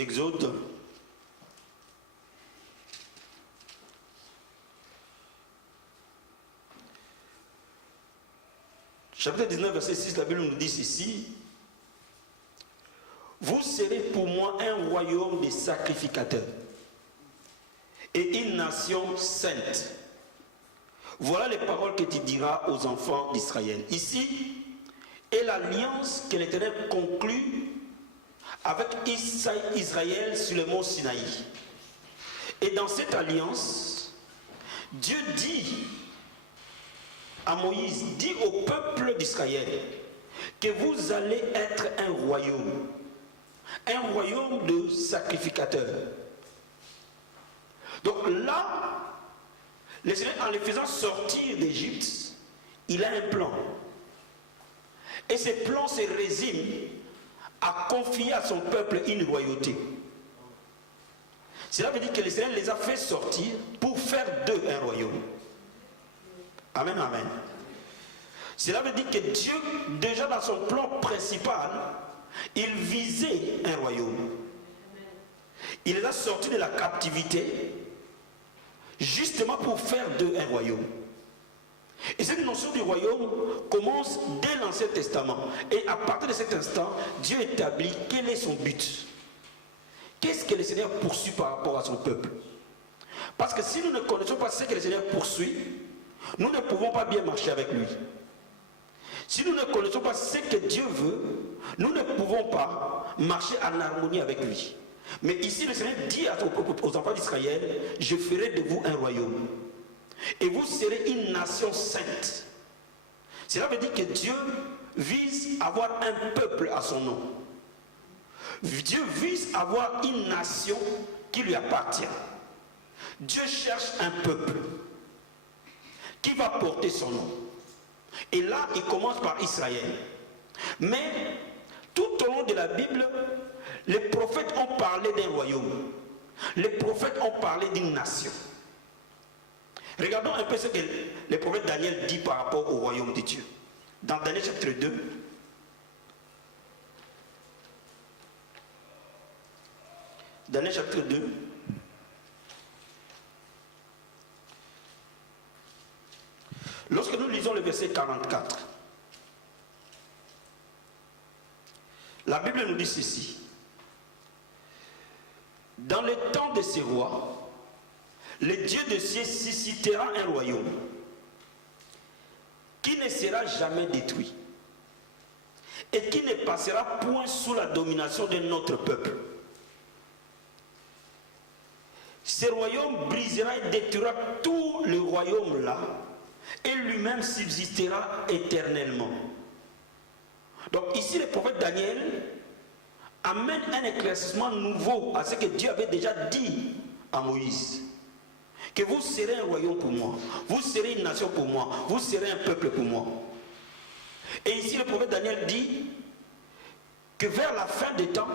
Exode. Chapitre 19, verset 6, la Bible nous dit ceci. Vous serez pour moi un royaume de sacrificateurs et une nation sainte. Voilà les paroles que tu diras aux enfants d'Israël. Ici est l'alliance que l'Éternel conclut avec Israël sur le mont Sinaï. Et dans cette alliance, Dieu dit à Moïse, dit au peuple d'Israël que vous allez être un royaume de sacrificateurs. Donc là, le Seigneur, en les faisant sortir d'Égypte, il a un plan. Et ce plan se résume à confier à son peuple une royauté. Cela veut dire que le Seigneur les a fait sortir pour faire d'eux un royaume. Amen, amen. Cela veut dire que Dieu, déjà dans son plan principal, il visait un royaume. Il les a sortis de la captivité, justement pour faire d'eux un royaume. Et cette notion du royaume commence dès l'Ancien Testament. Et à partir de cet instant, Dieu établit quel est son but. Qu'est-ce que le Seigneur poursuit par rapport à son peuple? Parce que si nous ne connaissons pas ce que le Seigneur poursuit, nous ne pouvons pas bien marcher avec lui. Si nous ne connaissons pas ce que Dieu veut, nous ne pouvons pas marcher en harmonie avec lui. Mais ici, le Seigneur dit aux enfants d'Israël, je ferai de vous un royaume. Et vous serez une nation sainte. Cela veut dire que Dieu vise à avoir un peuple à son nom. Dieu vise à avoir une nation qui lui appartient. Dieu cherche un peuple qui va porter son nom. Et là, il commence par Israël. Mais tout au long de la Bible, les prophètes ont parlé d'un royaume. Les prophètes ont parlé d'une nation. Regardons un peu ce que le prophète Daniel dit par rapport au royaume de Dieu. Dans Daniel chapitre 2, Daniel chapitre 2, lorsque nous lisons le verset 44, la Bible nous dit ceci. Dans le temps de ces rois, le Dieu de cieux suscitera un royaume qui ne sera jamais détruit et qui ne passera point sous la domination de notre peuple. Ce royaume brisera et détruira tout le royaume là et lui-même subsistera éternellement. Donc ici le prophète Daniel amène un éclaircissement nouveau à ce que Dieu avait déjà dit à Moïse. Que vous serez un royaume pour moi, vous serez une nation pour moi, vous serez un peuple pour moi. Et ici le prophète Daniel dit que vers la fin des temps,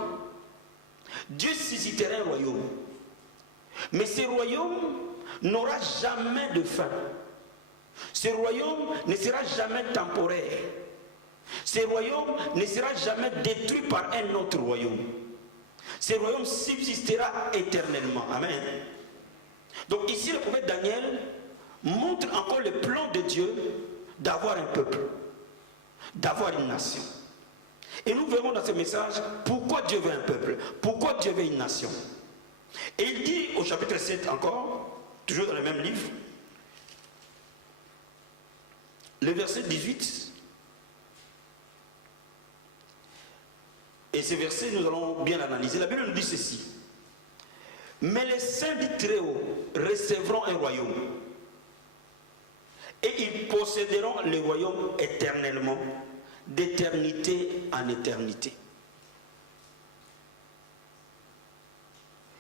Dieu suscitera un royaume. Mais ce royaume n'aura jamais de fin. Ce royaume ne sera jamais temporaire. Ce royaume ne sera jamais détruit par un autre royaume. Ce royaume subsistera éternellement. Amen. Donc ici le prophète Daniel montre encore le plan de Dieu d'avoir un peuple, d'avoir une nation. Et nous verrons dans ce message pourquoi Dieu veut un peuple, pourquoi Dieu veut une nation. Et il dit au chapitre 7 encore, toujours dans le même livre, le verset 18, et ce verset nous allons bien l'analyser. La Bible nous dit ceci. Mais les saints du Très-Haut recevront un royaume et ils posséderont le royaume éternellement, d'éternité en éternité.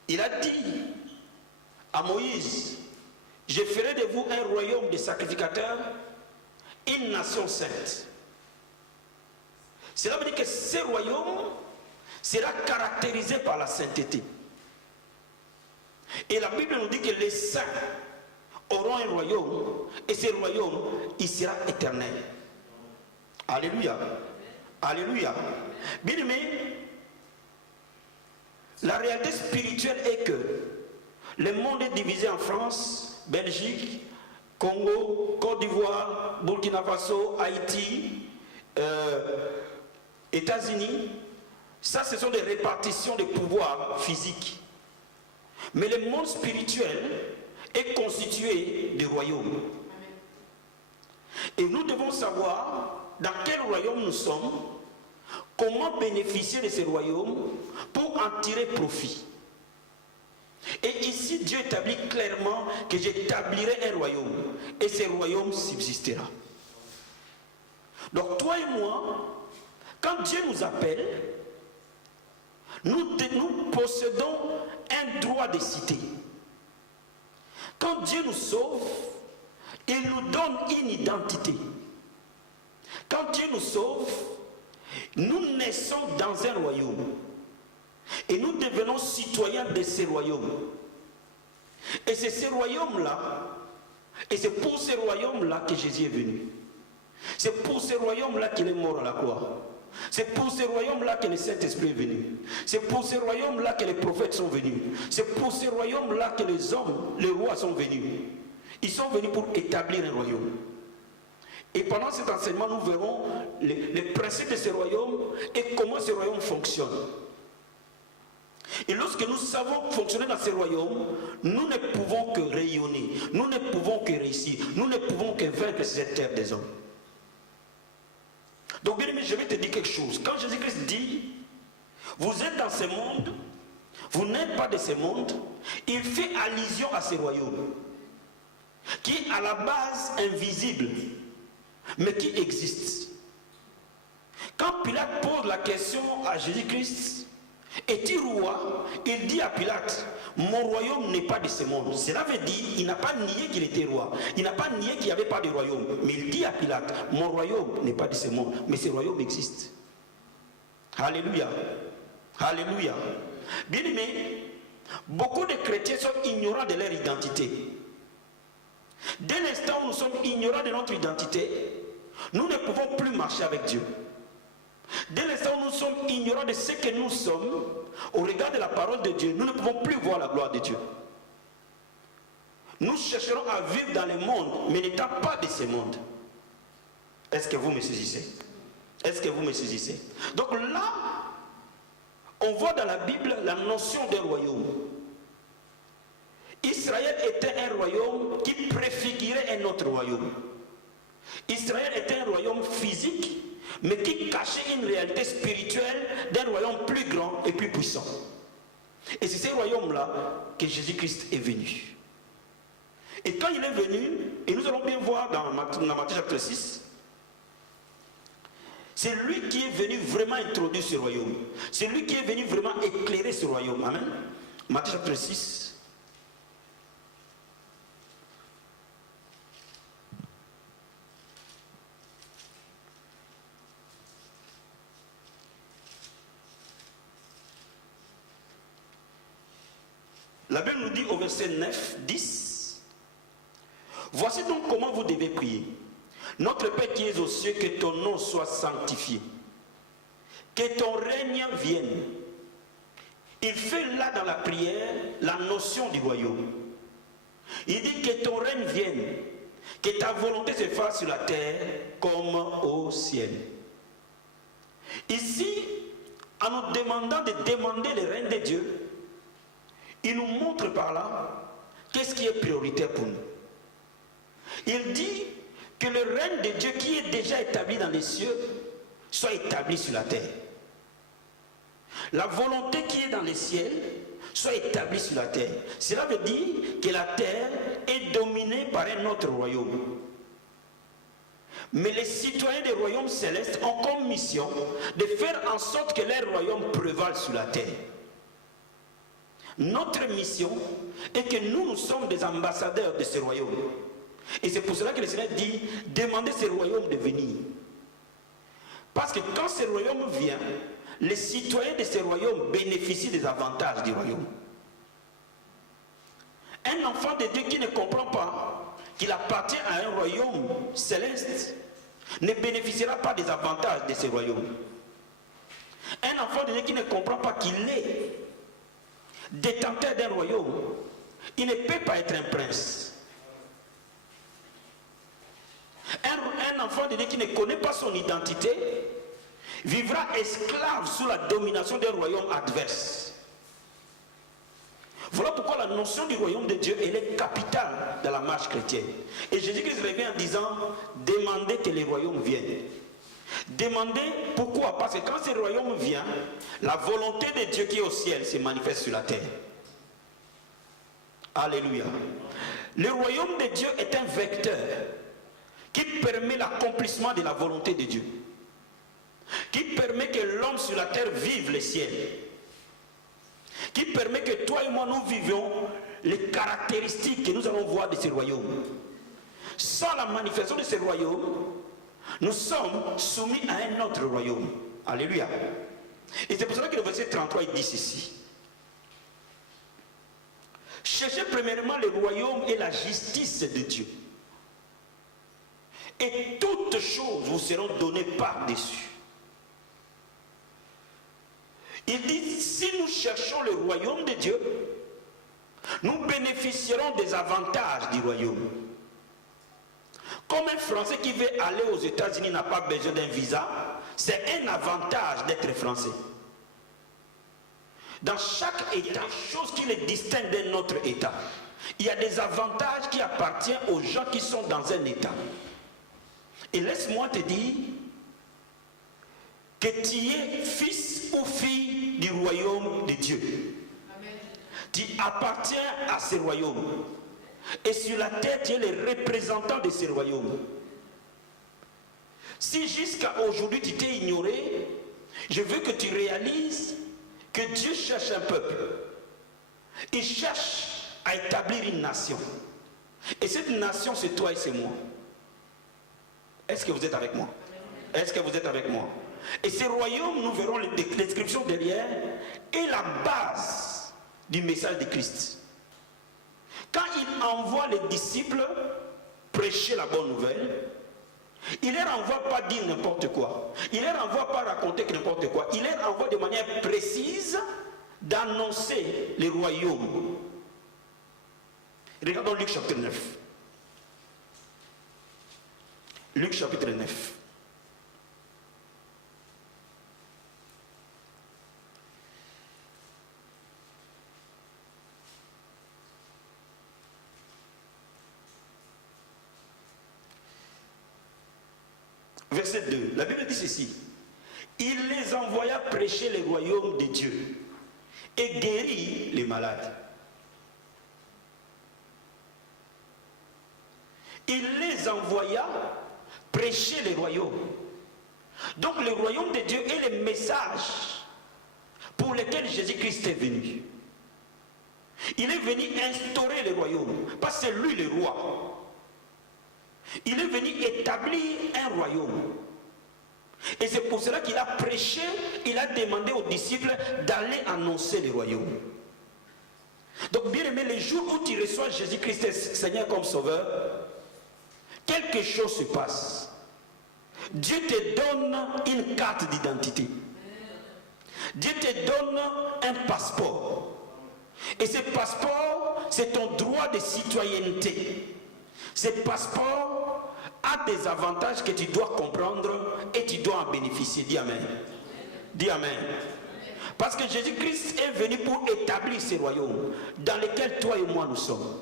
Il a dit à Moïse, je ferai de vous un royaume de sacrificateurs, une nation sainte. Cela veut dire que ce royaume sera caractérisé par la sainteté. Et la Bible nous dit que les saints auront un royaume et ce royaume, il sera éternel. Alléluia. Alléluia. Bien aimé, La réalité spirituelle est que le monde est divisé en France, Belgique, Congo, Côte d'Ivoire, Burkina Faso, Haïti, États-Unis. Ça, ce sont des répartitions de pouvoirs physiques. Mais le monde spirituel est constitué de royaumes. Et nous devons savoir dans quel royaume nous sommes, comment bénéficier de ces royaumes pour en tirer profit. Et ici, Dieu établit clairement que j'établirai un royaume. Et ce royaume subsistera. Donc toi et moi, quand Dieu nous appelle, nous possédons un droit de cité. Quand Dieu nous sauve, il nous donne une identité. Quand Dieu nous sauve, nous naissons dans un royaume. Et nous devenons citoyens de ce royaume. Et c'est ce royaume-là, et c'est pour ce royaume-là que Jésus est venu. C'est pour ce royaume-là qu'il est mort à la croix. C'est pour ce royaume-là que le Saint-Esprit est venu. C'est pour ce royaume-là que les prophètes sont venus. C'est pour ce royaume-là que les hommes, les rois sont venus. Ils sont venus pour établir un royaume. Et pendant cet enseignement, nous verrons les principes de ce royaume et comment ce royaume fonctionne. Et lorsque nous savons fonctionner dans ce royaume, nous ne pouvons que rayonner, nous ne pouvons que réussir, nous ne pouvons que vaincre cette terre des hommes. Donc bien aimé, je vais te dire quelque chose. Quand Jésus-Christ dit, vous êtes dans ce monde, vous n'êtes pas de ce monde, il fait allusion à ce royaume, qui est à la base invisible, mais qui existe. Quand Pilate pose la question à Jésus-Christ, es-tu roi? Il dit à Pilate, mon royaume n'est pas de ce monde. Cela veut dire, il n'a pas nié qu'il était roi. Il n'a pas nié qu'il n'y avait pas de royaume. Mais il dit à Pilate, mon royaume n'est pas de ce monde. Mais ce royaume existe. Alléluia. Alléluia. Bien aimé, beaucoup de chrétiens sont ignorants de leur identité. Dès l'instant où nous sommes ignorants de notre identité, nous ne pouvons plus marcher avec Dieu. Dès l'instant où nous sommes ignorants de ce que nous sommes, au regard de la parole de Dieu, nous ne pouvons plus voir la gloire de Dieu. Nous chercherons à vivre dans le monde, mais n'étant pas de ce monde. Est-ce que vous me saisissez? Est-ce que vous me saisissez? Donc là, on voit dans la Bible la notion de royaume. Israël était un royaume qui préfigurait un autre royaume. Israël était un royaume physique, mais qui cachait une réalité spirituelle d'un royaume plus grand et plus puissant. Et c'est ce royaume-là que Jésus-Christ est venu. Et quand il est venu, et nous allons bien voir dans Matthieu chapitre 6, c'est lui qui est venu vraiment introduire ce royaume. C'est lui qui est venu vraiment éclairer ce royaume. Amen. Matthieu chapitre 6. La Bible nous dit au verset 9, 10, voici donc comment vous devez prier. Notre Père qui es aux cieux, que ton nom soit sanctifié, que ton règne vienne. Il fait là dans la prière la notion du royaume. Il dit que ton règne vienne, que ta volonté se fasse sur la terre comme au ciel. Ici, en nous demandant de demander le règne de Dieu, il nous montre par là qu'est-ce qui est prioritaire pour nous. Il dit que le règne de Dieu qui est déjà établi dans les cieux soit établi sur la terre. La volonté qui est dans les ciels soit établie sur la terre. Cela veut dire que la terre est dominée par un autre royaume. Mais les citoyens des royaumes célestes ont comme mission de faire en sorte que leur royaume prévale sur la terre. Notre mission est que nous sommes des ambassadeurs de ce royaume. Et c'est pour cela que le Seigneur dit, demandez ce royaume de venir. Parce que quand ce royaume vient, les citoyens de ce royaume bénéficient des avantages du royaume. Un enfant de Dieu qui ne comprend pas qu'il appartient à un royaume céleste ne bénéficiera pas des avantages de ce royaume. Un enfant de Dieu qui ne comprend pas qu'il est détenteur d'un royaume, il ne peut pas être un prince. Un enfant de Dieu qui ne connaît pas son identité vivra esclave sous la domination d'un royaume adverse. Voilà pourquoi la notion du royaume de Dieu, elle est capitale dans la marche chrétienne. Et Jésus-Christ revient en disant, demandez que les royaumes viennent. Demandez pourquoi? Parce que quand ce royaume vient, la volonté de Dieu qui est au ciel se manifeste sur la terre. Alléluia. Le royaume de Dieu est un vecteur qui permet l'accomplissement de la volonté de Dieu, qui permet que l'homme sur la terre vive le ciel, qui permet que toi et moi nous vivions les caractéristiques que nous allons voir de ce royaume. Sans la manifestation de ce royaume, nous sommes soumis à un autre royaume. Alléluia. Et c'est pour cela que le verset 33 il dit ceci. Cherchez premièrement le royaume et la justice de Dieu, et toutes choses vous seront données par-dessus. Il dit, si nous cherchons le royaume de Dieu, nous bénéficierons des avantages du royaume. Comme un Français qui veut aller aux États-Unis n'a pas besoin d'un visa, c'est un avantage d'être Français. Dans chaque État, chose qui les distingue d'un autre État, il y a des avantages qui appartiennent aux gens qui sont dans un État. Et laisse-moi te dire que tu es fils ou fille du royaume de Dieu. Amen. Tu appartiens à ce royaume. Et sur la terre, tu es le représentant de ce royaume. Si jusqu'à aujourd'hui tu t'es ignoré, je veux que tu réalises que Dieu cherche un peuple. Il cherche à établir une nation. Et cette nation, c'est toi et c'est moi. Est-ce que vous êtes avec moi? Est-ce que vous êtes avec moi? Et ce royaume, nous verrons les descriptions derrière, est la base du message de Christ. Quand il envoie les disciples prêcher la bonne nouvelle, il ne leur envoie pas dire n'importe quoi. Il ne leur envoie pas raconter n'importe quoi. Il leur envoie de manière précise d'annoncer le royaume. Regardons Luc chapitre 9. Luc chapitre 9. Verset 2, la Bible dit ceci. Il les envoya prêcher le royaume de Dieu et guérit les malades. Il les envoya prêcher le royaume. Donc le royaume de Dieu est le message pour lequel Jésus-Christ est venu. Il est venu instaurer le royaume, parce que c'est lui le roi. Il est venu établir un royaume. Et c'est pour cela qu'il a prêché, il a demandé aux disciples d'aller annoncer le royaume. Donc bien aimé, les jours où tu reçois Jésus-Christ Seigneur comme Sauveur, quelque chose se passe. Dieu te donne une carte d'identité. Dieu te donne un passeport. Et ce passeport, c'est ton droit de citoyenneté. Ce passeport a des avantages que tu dois comprendre et tu dois en bénéficier. Dis Amen. Dis Amen. Parce que Jésus-Christ est venu pour établir ce royaume dans lequel toi et moi nous sommes.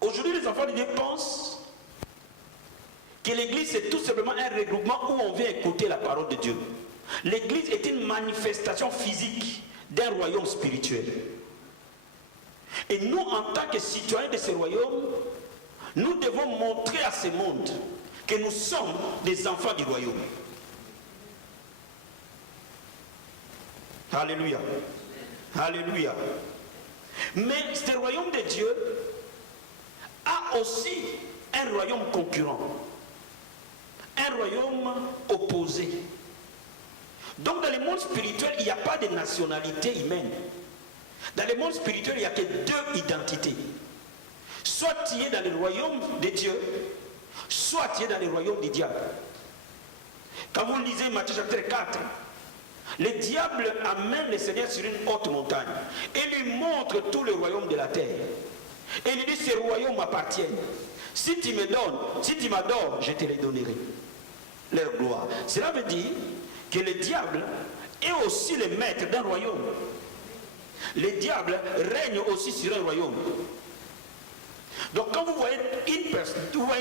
Aujourd'hui, les enfants de Dieu pensent que l'église c'est tout simplement un regroupement où on vient écouter la parole de Dieu. L'église est une manifestation physique d'un royaume spirituel. Et nous, en tant que citoyens de ce royaume, nous devons montrer à ce monde que nous sommes des enfants du royaume. Alléluia. Alléluia. Mais ce royaume de Dieu a aussi un royaume concurrent. Un royaume opposé. Donc dans le monde spirituel, il n'y a pas de nationalité humaine. Dans le monde spirituel, il n'y a que deux identités. Soit tu es dans le royaume de Dieu, soit tu es dans le royaume du diable. Quand vous lisez Matthieu chapitre 4, le diable amène le Seigneur sur une haute montagne et lui montre tout le royaume de la terre. Et il lui dit, ces royaumes m'appartiennent. Si tu me donnes, si tu m'adores, je te les donnerai. Leur gloire. Cela veut dire que le diable est aussi le maître d'un royaume. Le diable règne aussi sur un royaume. Donc quand vous voyez une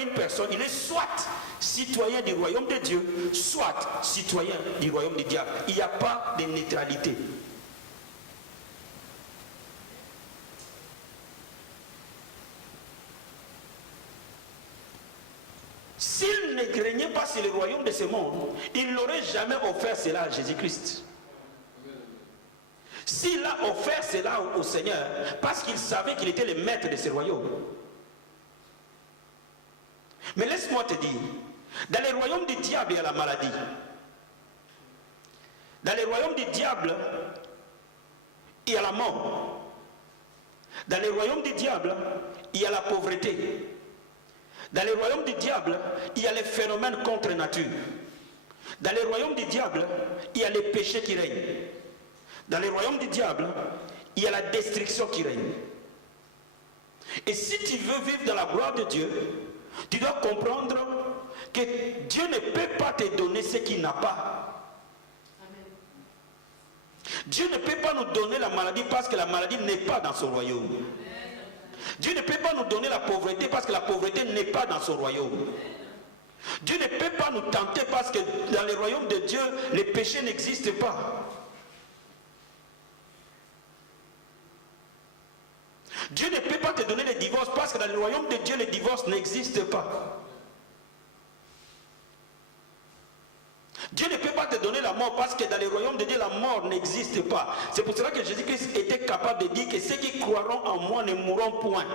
personne, il est soit citoyen du royaume de Dieu, soit citoyen du royaume du diable. Il n'y a pas de neutralité. S'il ne craignait pas sur le royaume de ce monde, il n'aurait jamais offert cela à Jésus-Christ. S'il a offert cela au Seigneur, parce qu'il savait qu'il était le maître de ce royaume. Mais laisse-moi te dire, dans le royaume du diable, il y a la maladie. Dans le royaume du diable, il y a la mort. Dans le royaume du diable, il y a la pauvreté. Dans le royaume du diable, il y a les phénomènes contre nature. Dans le royaume du diable, il y a les péchés qui règnent. Dans le royaume du diable, il y a la destruction qui règne. Et si tu veux vivre dans la gloire de Dieu, tu dois comprendre que Dieu ne peut pas te donner ce qu'il n'a pas. Amen. Dieu ne peut pas nous donner la maladie parce que la maladie n'est pas dans son royaume. Amen. Dieu ne peut pas nous donner la pauvreté parce que la pauvreté n'est pas dans son royaume. Amen. Dieu ne peut pas nous tenter parce que dans le royaume de Dieu, les péchés n'existent pas. Dieu ne peut pas te donner le divorce parce que dans le royaume de Dieu, le divorce n'existe pas. Dieu ne peut pas te donner la mort parce que dans le royaume de Dieu, la mort n'existe pas. C'est pour cela que Jésus-Christ était capable de dire que ceux qui croiront en moi ne mourront point.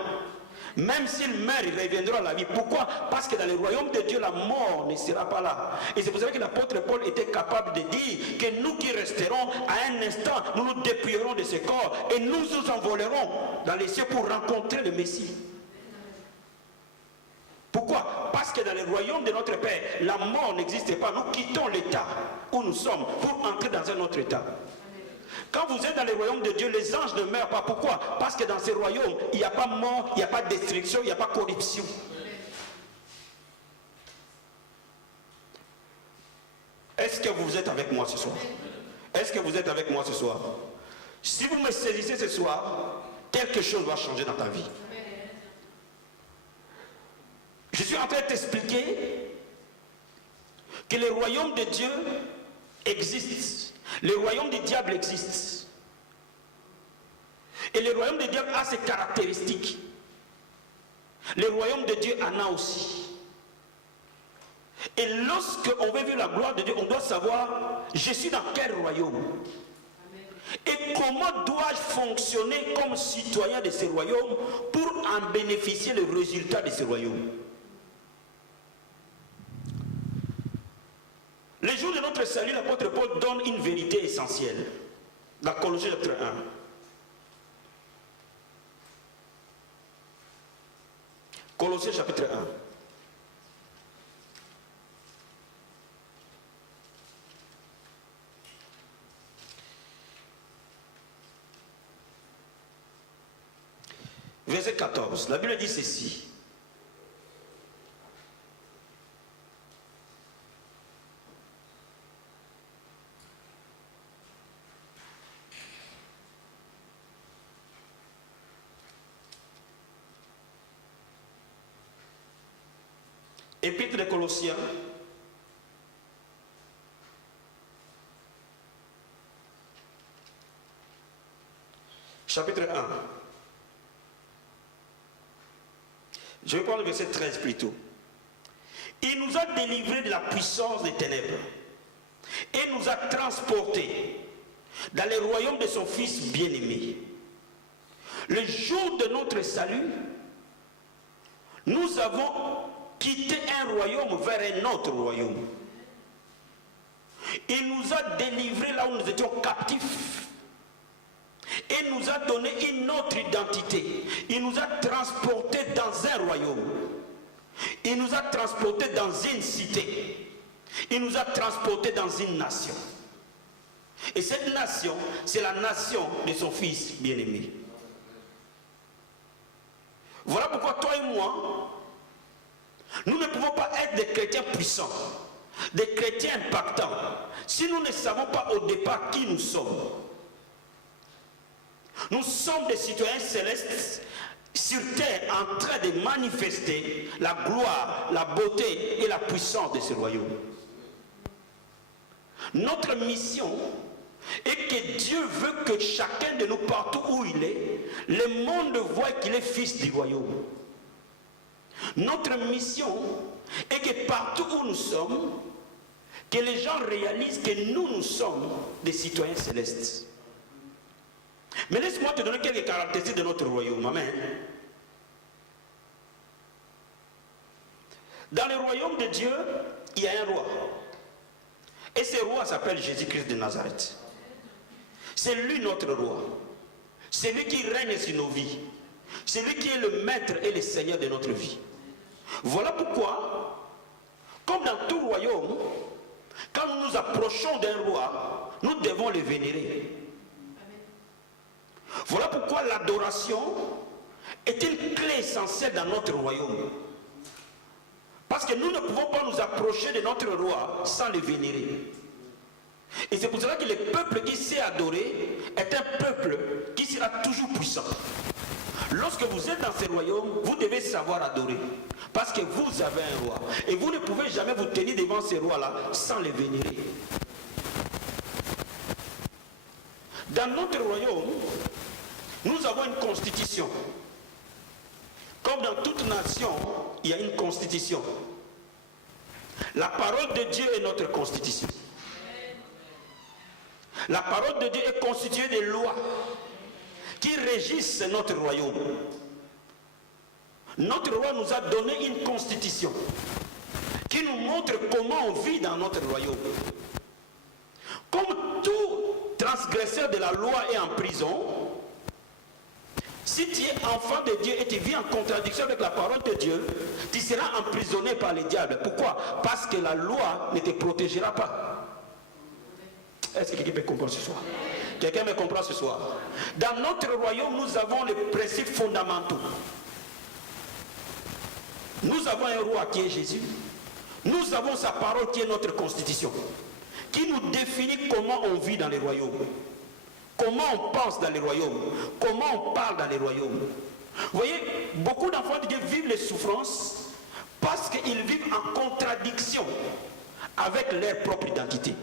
Même s'ils meurent, ils reviendront à la vie. Pourquoi? Parce que dans le royaume de Dieu, la mort ne sera pas là. Et c'est pour cela que l'apôtre Paul était capable de dire que nous qui resterons, à un instant, nous nous dépouillerons de ce corps et nous nous envolerons dans les cieux pour rencontrer le Messie. Pourquoi? Parce que dans le royaume de notre Père, la mort n'existe pas. Nous quittons l'état où nous sommes pour entrer dans un autre état. Quand vous êtes dans le royaume de Dieu, les anges ne meurent pas. Pourquoi? Parce que dans ce royaume, il n'y a pas mort, il n'y a pas destruction, il n'y a pas corruption. Est-ce que vous êtes avec moi ce soir? Est-ce que vous êtes avec moi ce soir? Si vous me saisissez ce soir, quelque chose va changer dans ta vie. Je suis en train de t'expliquer que le royaume de Dieu existe. Le royaume du diable existe. Et le royaume de Dieu a ses caractéristiques. Le royaume de Dieu en a aussi. Et lorsqu'on veut vivre la gloire de Dieu, on doit savoir, je suis dans quel royaume? Et comment dois-je fonctionner comme citoyen de ce royaume pour en bénéficier le résultat de ce royaume? Le jour de notre salut, l'apôtre Paul donne une vérité essentielle. Dans Colossiens chapitre 1. Colossiens chapitre 1. Verset 14. La Bible dit ceci. Épître des Colossiens, chapitre 1. Je vais prendre le verset 13 plutôt. Il nous a délivrés de la puissance des ténèbres et nous a transportés dans le royaume de son Fils bien-aimé. Le jour de notre salut, nous avons quitté un royaume vers un autre royaume. Il nous a délivrés là où nous étions captifs et nous a donné une autre identité. Il nous a transportés dans un royaume. Il nous a transportés dans une cité. Il nous a transportés dans une nation. Et cette nation, c'est la nation de son Fils bien-aimé. Voilà pourquoi toi et moi, nous ne pouvons pas être des chrétiens puissants, des chrétiens impactants, si nous ne savons pas au départ qui nous sommes. Nous sommes des citoyens célestes sur terre en train de manifester la gloire, la beauté et la puissance de ce royaume. Notre mission est que Dieu veut que chacun de nous, partout où il est, le monde voit qu'il est fils du royaume. Notre mission est que partout où nous sommes, que les gens réalisent que nous sommes des citoyens célestes. Mais laisse-moi te donner quelques caractéristiques de notre royaume. Amen. Dans le royaume de Dieu, il y a un roi. Et ce roi s'appelle Jésus-Christ de Nazareth. C'est lui notre roi. C'est lui qui règne sur nos vies. C'est lui qui est le maître et le seigneur de notre vie. Voilà pourquoi, comme dans tout royaume, quand nous nous approchons d'un roi, nous devons le vénérer. Voilà pourquoi l'adoration est une clé essentielle dans notre royaume. Parce que nous ne pouvons pas nous approcher de notre roi sans le vénérer. Et c'est pour cela que le peuple qui sait adorer est un peuple qui sera toujours puissant. Lorsque vous êtes dans ce royaume, vous devez savoir adorer. Parce que vous avez un roi. Et vous ne pouvez jamais vous tenir devant ce roi-là sans le vénérer. Dans notre royaume, nous avons une constitution. Comme dans toute nation, il y a une constitution. La parole de Dieu est notre constitution. La parole de Dieu est constituée de lois qui régissent notre royaume. Notre roi nous a donné une constitution qui nous montre comment on vit dans notre royaume. Comme tout transgresseur de la loi est en prison, si tu es enfant de Dieu et tu vis en contradiction avec la parole de Dieu, tu seras emprisonné par le diable. Pourquoi? Parce que la loi ne te protégera pas. Est-ce que quelqu'un peut comprendre ce soir? Quelqu'un me comprend ce soir? Dans notre royaume, nous avons les principes fondamentaux. Nous avons un roi qui est Jésus. Nous avons sa parole qui est notre constitution, qui nous définit comment on vit dans les royaumes. Comment on pense dans les royaumes, comment on parle dans les royaumes. Vous voyez, beaucoup d'enfants de Dieu vivent les souffrances parce qu'ils vivent en contradiction avec leur propre identité.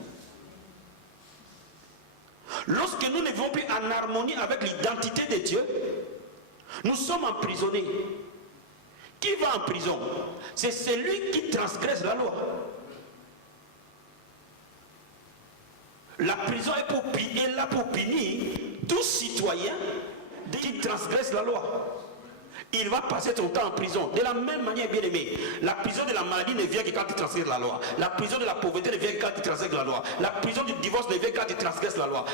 Lorsque nous ne vivons plus en harmonie avec l'identité de Dieu, nous sommes emprisonnés. Qui va en prison? C'est celui qui transgresse la loi. La prison est là pour punir tout citoyen qui transgresse la loi. Il va passer son temps en prison. De la même manière, bien aimé, la prison de la maladie ne vient que quand tu transgresses la loi. La prison de la pauvreté ne vient que quand tu transgresses la loi. La prison du divorce ne vient que quand tu transgresses la loi.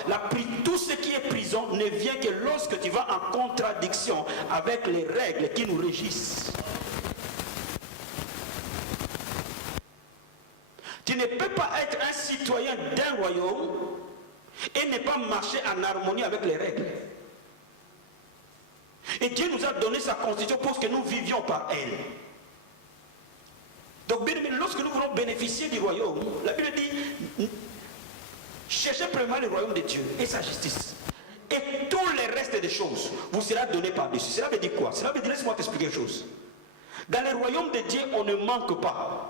Tout ce qui est prison ne vient que lorsque tu vas en contradiction avec les règles qui nous régissent. Tu ne peux pas être un citoyen d'un royaume et ne pas marcher en harmonie avec les règles. Et Dieu nous a donné sa constitution pour que nous vivions par elle. Donc, bien aimé, lorsque nous voulons bénéficier du royaume, la Bible dit, cherchez premièrement le royaume de Dieu et sa justice. Et tout le reste des choses vous sera donné par-dessus. Cela veut dire quoi? Cela veut dire, laisse-moi t'expliquer une chose. Dans le royaume de Dieu, on ne manque pas.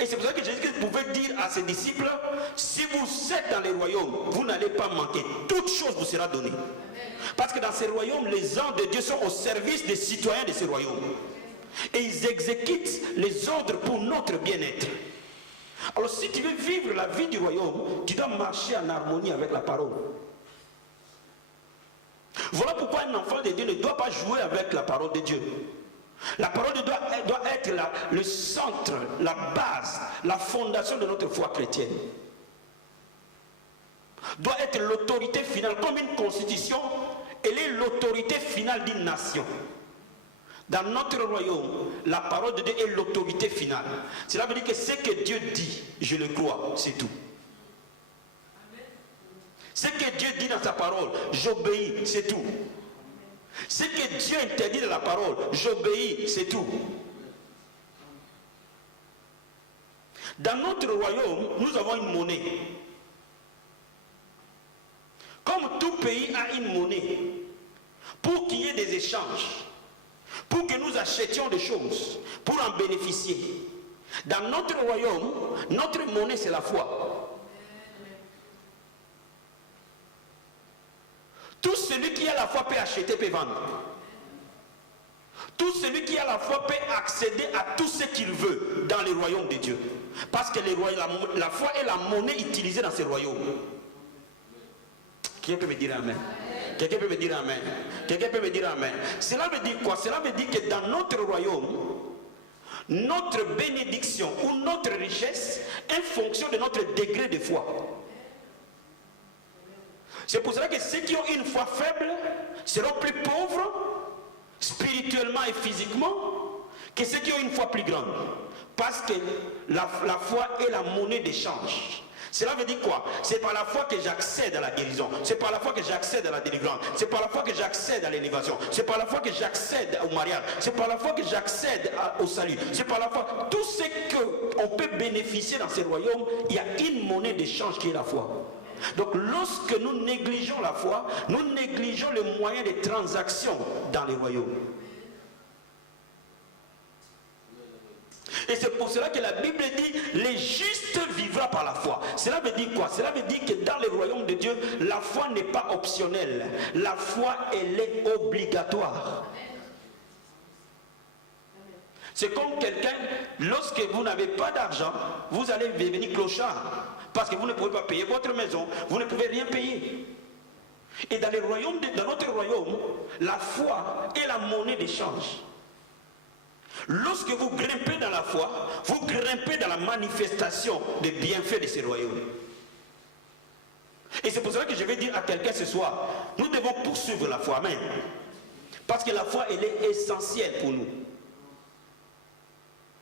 Et c'est pour ça que Jésus pouvait dire à ses disciples, si vous êtes dans les royaumes, vous n'allez pas manquer. Toute chose vous sera donnée. Parce que dans ces royaumes, les anges de Dieu sont au service des citoyens de ces royaumes. Et ils exécutent les ordres pour notre bien-être. Alors si tu veux vivre la vie du royaume, tu dois marcher en harmonie avec la parole. Voilà pourquoi un enfant de Dieu ne doit pas jouer avec la parole de Dieu. La parole de Dieu doit être le centre, la base, la fondation de notre foi chrétienne. Doit être l'autorité finale. Comme une constitution, elle est l'autorité finale d'une nation. Dans notre royaume, la parole de Dieu est l'autorité finale. Cela veut dire que ce que Dieu dit, je le crois, c'est tout. Ce que Dieu dit dans sa parole, j'obéis, c'est tout. Ce que Dieu interdit dans la parole, j'obéis, c'est tout. Dans notre royaume, nous avons une monnaie. Comme tout pays a une monnaie, pour qu'il y ait des échanges, pour que nous achetions des choses, pour en bénéficier. Dans notre royaume, notre monnaie, c'est la foi. Tout celui qui a la foi peut acheter, peut vendre. Tout celui qui a la foi peut accéder à tout ce qu'il veut dans les royaumes de Dieu. Parce que la foi est la monnaie utilisée dans ces royaumes. Qui peut me dire amen? Quelqu'un peut me dire amen? Quelqu'un peut me dire amen? Cela veut dire quoi? Cela veut dire que dans notre royaume, notre bénédiction ou notre richesse est fonction de notre degré de foi. C'est pour cela que ceux qui ont une foi faible seront plus pauvres spirituellement et physiquement que ceux qui ont une foi plus grande. Parce que la foi est la monnaie d'échange. Cela veut dire quoi? C'est par la foi que j'accède à la guérison. C'est par la foi que j'accède à la délivrance. C'est par la foi que j'accède à l'élévation. C'est par la foi que j'accède au mariage. C'est par la foi que j'accède au salut. C'est par la foi. Tout ce qu'on peut bénéficier dans ces royaumes, il y a une monnaie d'échange qui est la foi. Donc lorsque nous négligeons la foi, nous négligeons le moyen de transaction dans les royaumes. Et c'est pour cela que la Bible dit, les justes vivra par la foi. Cela veut dire quoi? Cela veut dire que dans le royaume de Dieu, la foi n'est pas optionnelle. La foi, elle est obligatoire. C'est comme quelqu'un, lorsque vous n'avez pas d'argent, vous allez devenir clochard. Parce que vous ne pouvez pas payer votre maison, vous ne pouvez rien payer. Et dans notre royaume, la foi est la monnaie d'échange. Lorsque vous grimpez dans la foi, vous grimpez dans la manifestation des bienfaits de ce royaume. Et c'est pour cela que je vais dire à quelqu'un ce soir, nous devons poursuivre la foi. Amen. Parce que la foi, elle est essentielle pour nous.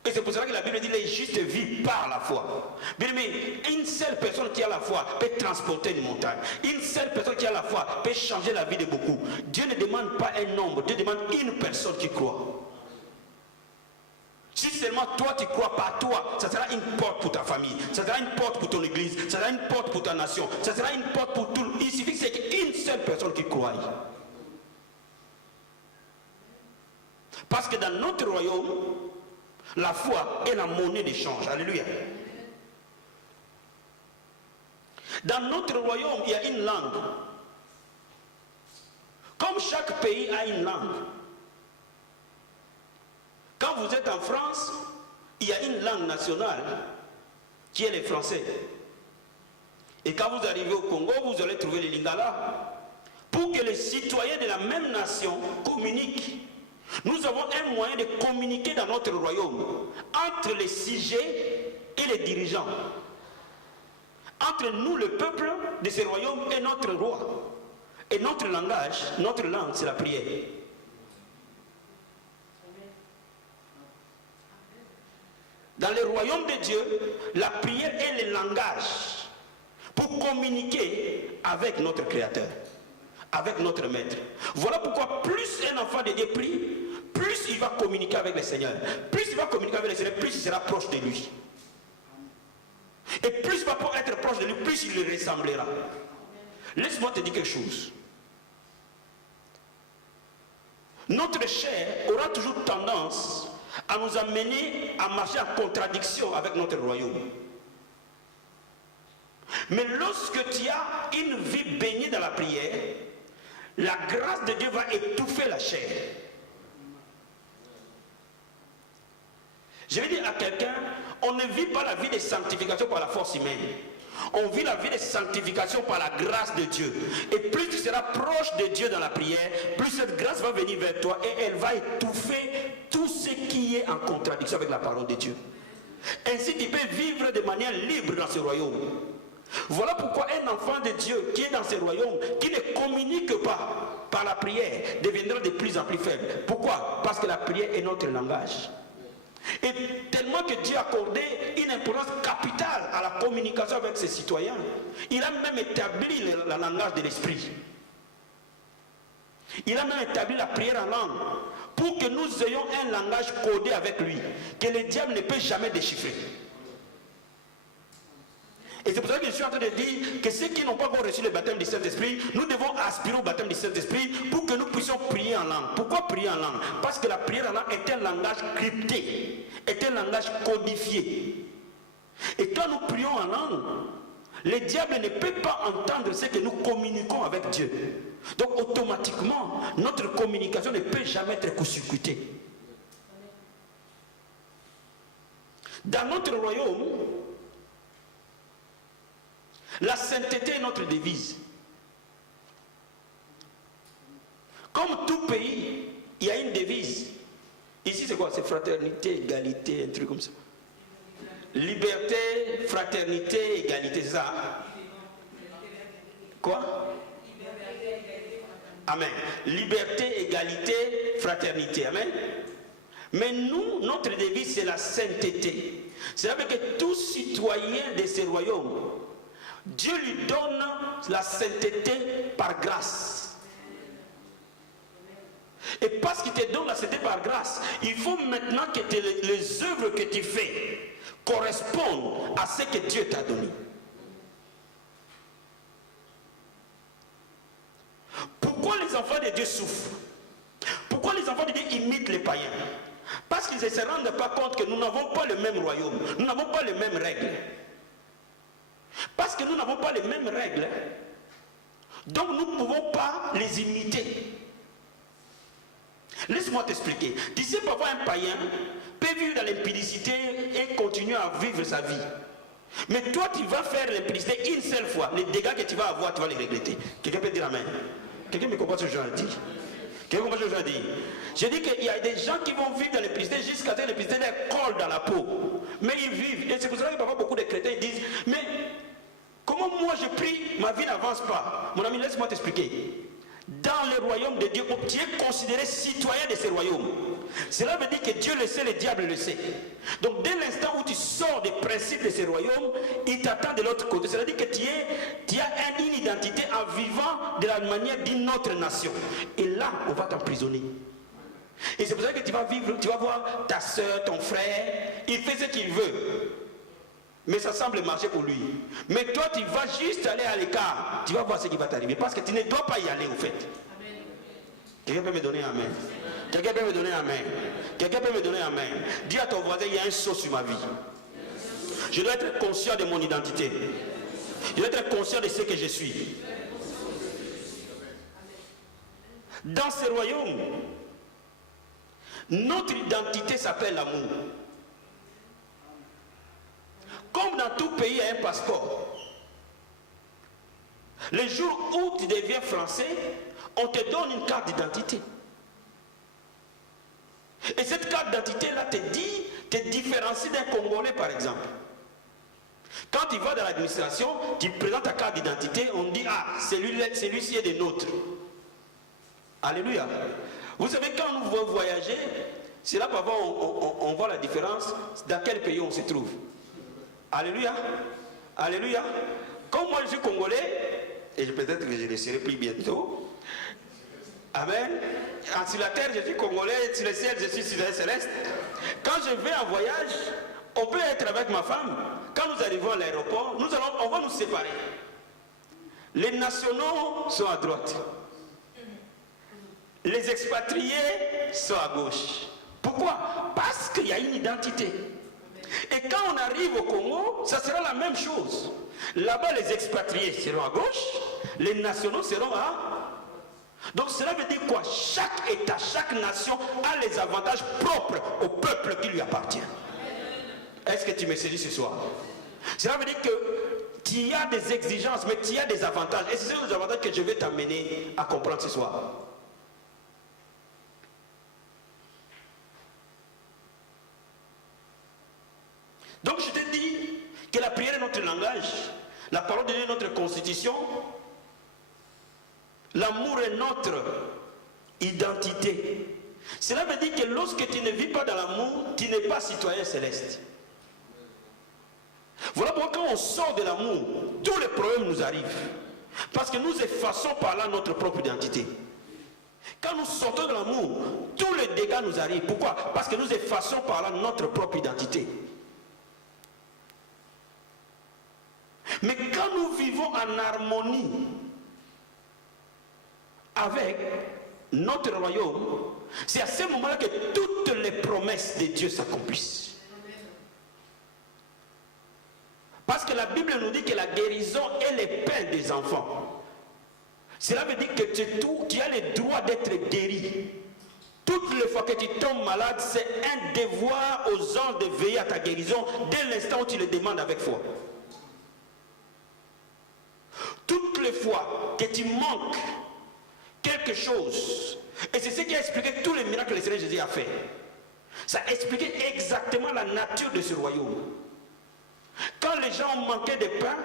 Et c'est pour cela que la Bible dit les justes vivent par la foi. Bien, mais une seule personne qui a la foi peut transporter une montagne. Une seule personne qui a la foi peut changer la vie de beaucoup. Dieu ne demande pas un nombre, Dieu demande une personne qui croit. Si seulement toi tu crois par toi, ça sera une porte pour ta famille, ça sera une porte pour ton église, ça sera une porte pour ta nation, ça sera une porte pour tout. Il suffit que c'est qu'une seule personne qui croit. Parce que dans notre royaume, la foi est la monnaie d'échange. Alléluia. Dans notre royaume, il y a une langue. Comme chaque pays a une langue. Quand vous êtes en France, il y a une langue nationale qui est le français. Et quand vous arrivez au Congo, vous allez trouver le lingala. Pour que les citoyens de la même nation communiquent. Nous avons un moyen de communiquer dans notre royaume entre les sujets et les dirigeants. Entre nous, le peuple de ce royaume, et notre roi. Et notre langage, notre langue, c'est la prière. Dans le royaume de Dieu, la prière est le langage pour communiquer avec notre Créateur, avec notre Maître. Voilà pourquoi plus un enfant de Dieu prie, plus il va communiquer avec le Seigneur. Plus il va communiquer avec le Seigneur, plus il sera proche de lui. Et plus il va être proche de lui, plus il lui ressemblera. Laisse-moi te dire quelque chose. Notre chair aura toujours tendance à nous amener à marcher en contradiction avec notre royaume. Mais lorsque tu as une vie baignée dans la prière, la grâce de Dieu va étouffer la chair. Je vais dire à quelqu'un, on ne vit pas la vie de sanctification par la force humaine. On vit la vie de sanctification par la grâce de Dieu. Et plus tu seras proche de Dieu dans la prière, plus cette grâce va venir vers toi et elle va étouffer tout ce qui est en contradiction avec la parole de Dieu. Ainsi tu peux vivre de manière libre dans ce royaume. Voilà pourquoi un enfant de Dieu qui est dans ce royaume, qui ne communique pas par la prière, deviendra de plus en plus faible. Pourquoi? Parce que la prière est notre langage. Et tellement que Dieu a accordé une importance capitale à la communication avec ses citoyens, il a même établi le langage de l'esprit. Il a même établi la prière en langue pour que nous ayons un langage codé avec lui, que le diable ne peut jamais déchiffrer. Et c'est pour ça que je suis en train de dire que ceux qui n'ont pas encore reçu le baptême du Saint-Esprit, nous devons aspirer au baptême du Saint-Esprit pour que nous puissions prier en langue. Pourquoi prier en langue? Parce que la prière en langue est un langage crypté, est un langage codifié. Et quand nous prions en langue, le diable ne peut pas entendre ce que nous communiquons avec Dieu. Donc automatiquement, notre communication ne peut jamais être court-circuitée. Dans notre royaume, la sainteté est notre devise. Comme tout pays, il y a une devise. Ici, c'est quoi? C'est fraternité, égalité, un truc comme ça. Liberté, fraternité, égalité, c'est ça. Quoi? Amen. Liberté, égalité, fraternité. Amen. Mais nous, notre devise, c'est la sainteté. C'est-à-dire que tout citoyen de ce royaume, Dieu lui donne la sainteté par grâce. Et parce qu'il te donne la sainteté par grâce, il faut maintenant que les œuvres que tu fais correspondent à ce que Dieu t'a donné. Pourquoi les enfants de Dieu souffrent? Pourquoi les enfants de Dieu imitent les païens? Parce qu'ils ne se rendent pas compte que nous n'avons pas le même royaume, nous n'avons pas les mêmes règles. Parce que nous n'avons pas les mêmes règles, donc nous ne pouvons pas les imiter. Laisse-moi t'expliquer. Tu sais, parfois un païen peut vivre dans l'impudicité et continuer à vivre sa vie. Mais toi, tu vas faire l'impudicité une seule fois. Les dégâts que tu vas avoir, tu vas les regretter. Quelqu'un peut dire amen? Quelqu'un me comprend ce que je dis? Quelqu'un comprend ce que je dis? Je dis qu'il y a des gens qui vont vivre dans l'impudicité jusqu'à ce que l'impudicité leur colle dans la peau. Mais ils vivent. Et c'est pour ça que parfois beaucoup de chrétiens disent, mais comment moi je prie, ma vie n'avance pas? Mon ami, laisse-moi t'expliquer. Dans le royaume de Dieu, tu es considéré citoyen de ce royaume. Cela veut dire que Dieu le sait, le diable le sait. Donc dès l'instant où tu sors des principes de ce royaume, il t'attend de l'autre côté. Cela veut dire que tu as une identité en vivant de la manière d'une autre nation. Et là, on va t'emprisonner. Et c'est pour ça que tu vas vivre, tu vas voir ta soeur, ton frère, il fait ce qu'il veut. Mais ça semble marcher pour lui. Mais toi, tu vas juste aller à l'écart. Tu vas voir ce qui va t'arriver. Parce que tu ne dois pas y aller, au fait. Quelqu'un peut me donner un amen? Quelqu'un peut me donner un amen? Quelqu'un peut me donner un amen? Dis à ton voisin, il y a un saut sur ma vie. Je dois être conscient de mon identité. Je dois être conscient de ce que je suis. Dans ce royaume, notre identité s'appelle l'amour. Comme dans tout pays, il y a un passeport. Le jour où tu deviens français, on te donne une carte d'identité. Et cette carte d'identité-là te différencie d'un Congolais, par exemple. Quand tu vas dans l'administration, tu présentes ta carte d'identité, on dit, ah, celui-ci est des nôtres. Alléluia. Vous savez, quand nous voyager, c'est là parfois on voit la différence dans quel pays on se trouve. Alléluia. Alléluia. Comme moi je suis congolais, et peut-être que je le serai plus bientôt. Amen. Sur la terre je suis congolais, sur le ciel je suis citoyen céleste. Quand je vais en voyage, on peut être avec ma femme. Quand nous arrivons à l'aéroport, on va nous séparer. Les nationaux sont à droite. Les expatriés sont à gauche. Pourquoi? Parce qu'il y a une identité. Et quand on arrive au Congo, ça sera la même chose. Là-bas, les expatriés seront à gauche, les nationaux seront à... Donc cela veut dire quoi? Chaque État, chaque nation a les avantages propres au peuple qui lui appartient. Est-ce que tu me saisis ce soir? Cela veut dire que tu as des exigences, mais tu as des avantages. Et ce sont les avantages que je vais t'amener à comprendre ce soir. Donc je te dis que la prière est notre langage, la parole de Dieu est notre constitution, l'amour est notre identité. Cela veut dire que lorsque tu ne vis pas dans l'amour, tu n'es pas citoyen céleste. Voilà pourquoi quand on sort de l'amour, tous les problèmes nous arrivent. Parce que nous effaçons par là notre propre identité. Quand nous sortons de l'amour, tous les dégâts nous arrivent. Pourquoi? Parce que nous effaçons par là notre propre identité. Mais quand nous vivons en harmonie avec notre royaume, c'est à ce moment-là que toutes les promesses de Dieu s'accomplissent. Parce que la Bible nous dit que la guérison est le pain des enfants. Cela veut dire que tu as le droit d'être guéri. Toutes les fois que tu tombes malade, c'est un devoir aux anges de veiller à ta guérison dès l'instant où tu le demandes avec foi. Toutes les fois que tu manques quelque chose, et c'est ce qui a expliqué tous les miracles que le Seigneur Jésus a fait. Ça a expliqué exactement la nature de ce royaume. Quand les gens ont manqué de pain,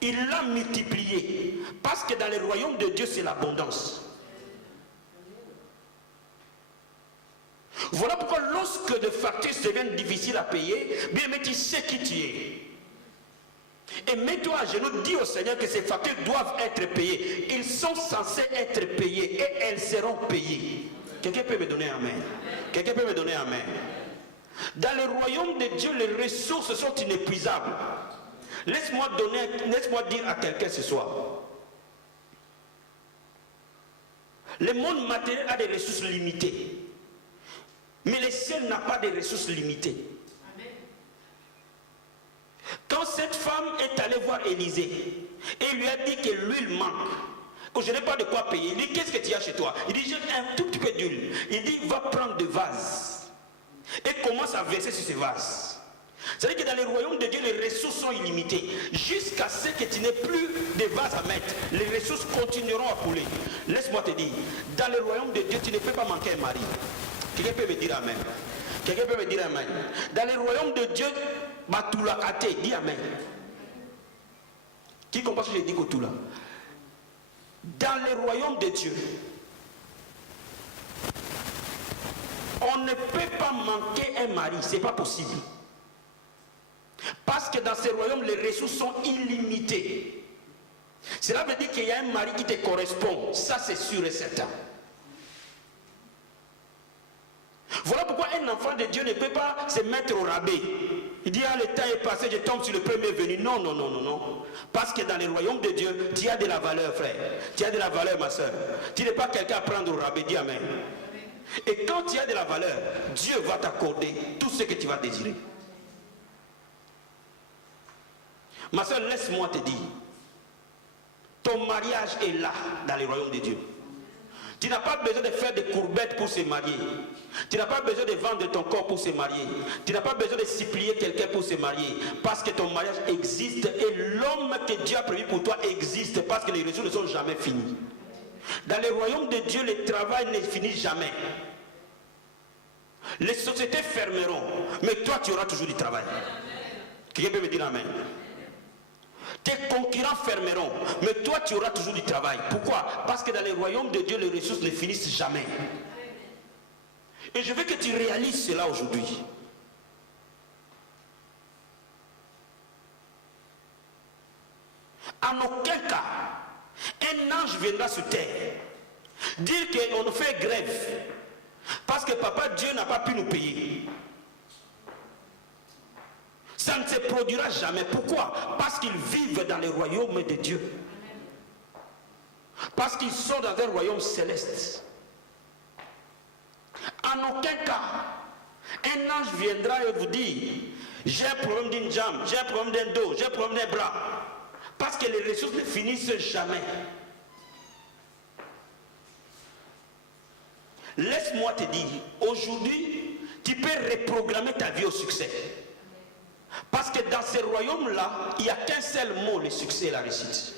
il l'a multiplié. Parce que dans le royaume de Dieu, c'est l'abondance. Voilà pourquoi lorsque des factures deviennent difficiles à payer, bien mais tu sais qui tu es. Et mets-toi à genoux, dis au Seigneur que ces factures doivent être payées. Ils sont censés être payés et elles seront payées. Quelqu'un peut me donner un amen? Quelqu'un peut me donner un amen? Dans le royaume de Dieu, les ressources sont inépuisables. Laisse-moi dire à quelqu'un ce soir. Le monde matériel a des ressources limitées. Mais le ciel n'a pas de ressources limitées. Quand cette femme est allée voir Élisée et lui a dit que l'huile manque, que je n'ai pas de quoi payer, il dit qu'est-ce que tu as chez toi? Il dit j'ai un tout petit peu d'huile. Il dit va prendre des vases et commence à verser sur ces vases. C'est-à-dire que dans le royaume de Dieu, les ressources sont illimitées. Jusqu'à ce que tu n'aies plus de vases à mettre, les ressources continueront à couler. Laisse-moi te dire, dans le royaume de Dieu, tu ne peux pas manquer un mari. Quelqu'un peut me dire amen? Quelqu'un peut me dire amen? Dans le royaume de Dieu, Batula Ate, dis amen. Qui comprend ce que je dis Kotula? Dans le royaume de Dieu, on ne peut pas manquer un mari, ce n'est pas possible. Parce que dans ce royaume, les ressources sont illimitées. Cela veut dire qu'il y a un mari qui te correspond, ça c'est sûr et certain. Voilà pourquoi un enfant de Dieu ne peut pas se mettre au rabais. Il dit, ah, le temps est passé, je tombe sur le premier venu. Non, non, non, non, non. Parce que dans le royaume de Dieu, tu as de la valeur, frère. Tu as de la valeur, ma soeur. Tu n'es pas quelqu'un à prendre au rabais, dis amen. Et quand tu as de la valeur, Dieu va t'accorder tout ce que tu vas désirer. Ma soeur, laisse-moi te dire, ton mariage est là, dans le royaume de Dieu. Tu n'as pas besoin de faire des courbettes pour se marier. Tu n'as pas besoin de vendre ton corps pour se marier. Tu n'as pas besoin de supplier quelqu'un pour se marier. Parce que ton mariage existe et l'homme que Dieu a prévu pour toi existe parce que les ressources ne sont jamais finies. Dans le royaume de Dieu, le travail ne finit jamais. Les sociétés fermeront, mais toi tu auras toujours du travail. Quelqu'un peut me dire amen? Tes concurrents fermeront, mais toi tu auras toujours du travail. Pourquoi? Parce que dans le royaume de Dieu, les ressources ne finissent jamais. Et je veux que tu réalises cela aujourd'hui. En aucun cas, un ange viendra sur terre dire qu'on fait grève parce que papa Dieu n'a pas pu nous payer. Ça ne se produira jamais. Pourquoi? Parce qu'ils vivent dans le royaume de Dieu. Parce qu'ils sont dans un royaume céleste. En aucun cas, un ange viendra et vous dire, j'ai un problème d'une jambe, j'ai un problème d'un dos, j'ai un problème d'un bras. Parce que les ressources ne finissent jamais. Laisse-moi te dire, aujourd'hui, tu peux reprogrammer ta vie au succès. Parce que dans ce royaume-là, il n'y a qu'un seul mot, le succès et la réussite.